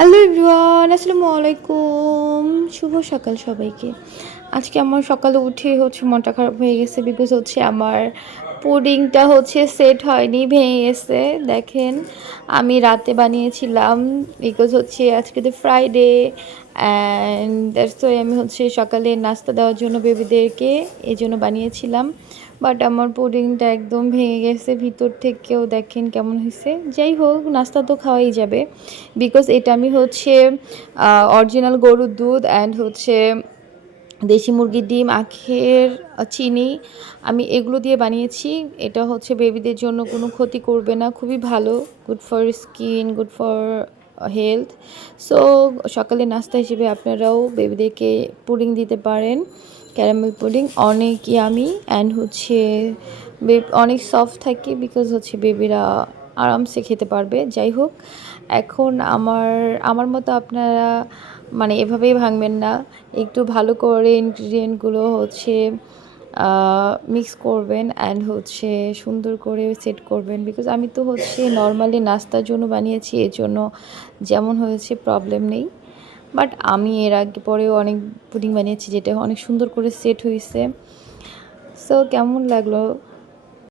Hello everyone, আসসালামু আলাইকুম। শুভ সকাল সবাইকে। আজকে আমার সকালে উঠে মনটা খারাপ হয়ে গেছে বিকজ আমার পুডিংটা সেট হয়নি, ভেঙে গেছে। দেখেন, আমি রাতে বানিয়েছিলাম বিকজ আজকে তো ফ্রাইডে অ্যান্ড দ্যাটস ওয়াই আমি সকালে নাস্তা দেওয়ার জন্য বেবিদেরকে এই জন্য বানিয়েছিলাম। বাট আমার পুডিংটা একদম ভেঙে গেছে ভিতর থেকেও। দেখেন কেমন হয়েছে। যাই হোক, নাস্তা তো খাওয়াই যাবে বিকজ এটা আমি অরিজিনাল গরুর দুধ অ্যান্ড দেশি মুরগির ডিম, আখের চিনি, আমি এগুলো দিয়ে বানিয়েছি। এটা বেবিদের জন্য কোনো ক্ষতি করবে না, খুবই ভালো, good for skin, good for health. So সকালে নাস্তা হিসেবে আপনারাও বেবিদেরকে পুডিং দিতে পারেন। ক্যারামেল পুডিং অনেক ইয়ামি অ্যান্ড অনেক সফট থাকে বিকজ বেবিরা আরামসে খেতে পারবে। যাই হোক, এখন আমার মতো আপনারা মানে এভাবেই ভাঙবেন না, একটু ভালো করে ইনগ্রিডিয়েন্টগুলো মিক্স করবেন অ্যান্ড সুন্দর করে সেট করবেন বিকজ আমি তো নর্মালি নাস্তার জন্য বানিয়েছি, এর জন্য যেমন হয়েছে প্রবলেম নেই। বাট আমি এর আগে পরেও অনেক পুডিং বানিয়েছি যেটা অনেক সুন্দর করে সেট হয়েছে। সো কেমন লাগলো